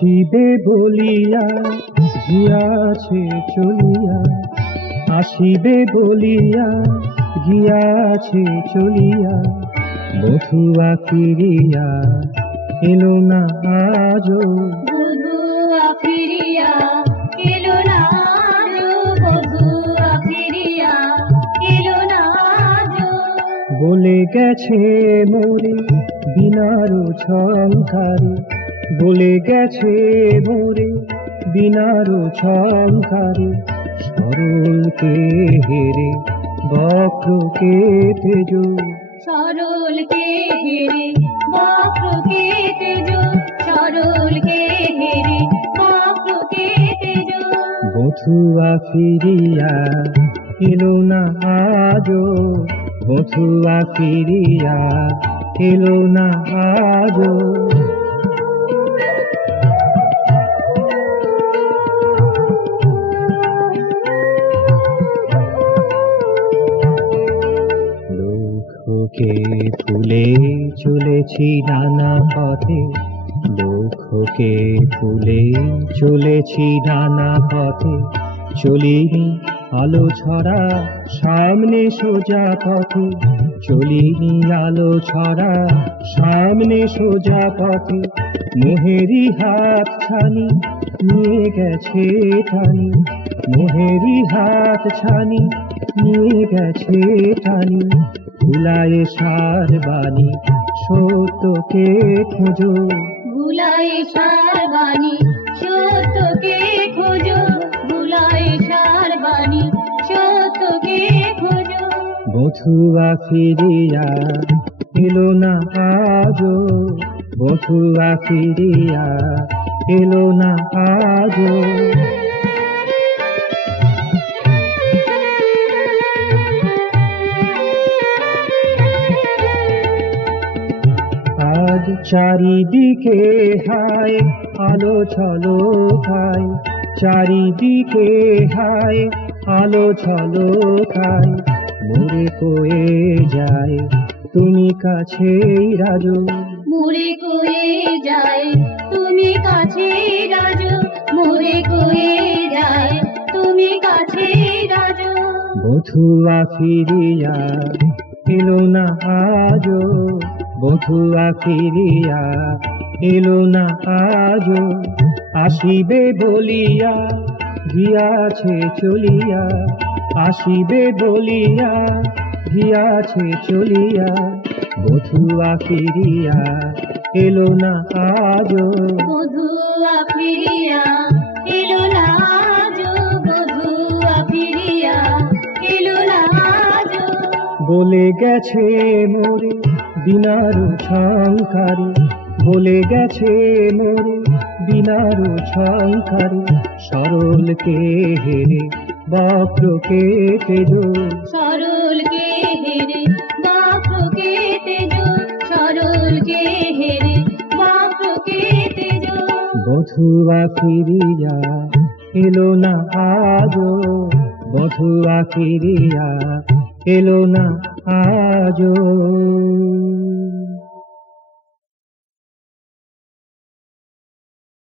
আসিবে বলিয়া গিয়াছে চলিয়া, আসিবে বলিয়া গিয়াছে চলিয়া, বধুয়া ফিরিয়া এলো না আজো। বধুয়া ফিরিয়া এলো না আজো, বধুয়া ফিরিয়া এলো না আজো। বলে গেছে মোরে বিনার ঝংকারে, বলে গেছে মোরে বিনার ঝংকারে, সরলকে হেরে বক্রকে তেজো। সরলকে হেরে বক্রকে তেজো, সরলকে হেরে বক্রকে তেজো। বধুয়া ফিরিয়া এলো না আজো, বধুয়া ফিরিয়া এলো না আজো। লোককে ফুলে চলেছি নানা পথে, লোককে ফুলে চলেছি নানা পথে, চলিনি আলো ছড়া সামনে সোজা পথে, চলিনি আলো ছড়া সামনে সোজা পথে। মোহেরি হাত ছানি নিয়ে গেছে টানি, মোহেরি হাত ছানি নিয়ে গেছে টানি, ভুলায়ে সার বাণী সত্যকে খোঁজো। ভুলায়ে সার বাণী সত্যকে খোঁজো, ভুলায়ে সার বাণী সত্যকে খোঁজো। বধুয়া ফিরিয়া এলো না আজো, বধুয়া ফিরিয়া এলো না আজো। আজ চারিদিকে হায় আলো ছলো খায়, চারিদিকে হায় আলো ছলো খায়, মোরে কয়ে যায় তুমি কাছেই রাজো। মোরে কয়ে যায় তুমি কাছে রাজো, মোরে কয়ে যায় তুমি কাছে রাজো। বধুয়া ফিরিয়া এলো না আজো, বধুয়া ফিরিয়া এলো না আজো। আসিবে বলিয়া গিয়াছে চলিয়া, আসিবে বলিয়া গিয়াছে চলিয়া, বধুয়া ফিরিয়া এলো না আজো। বধুয়া ফিরিয়া এলো না আজো, বধুয়া ফিরিয়া এলো না আজো। বলে গেছে মোরে বিনার ঝংকারে, বলে গেছে মোরে বিনার ঝংকারে, সরলকে হেরে বক্রকে তেজো। সরলকে হেরে বক্রকে তেজো, সরলকে হেরে বক্রকে তেজো। বধুয়া ফিরিয়া এলো না আজো, বধুয়া ফিরিয়া এলো না আজো।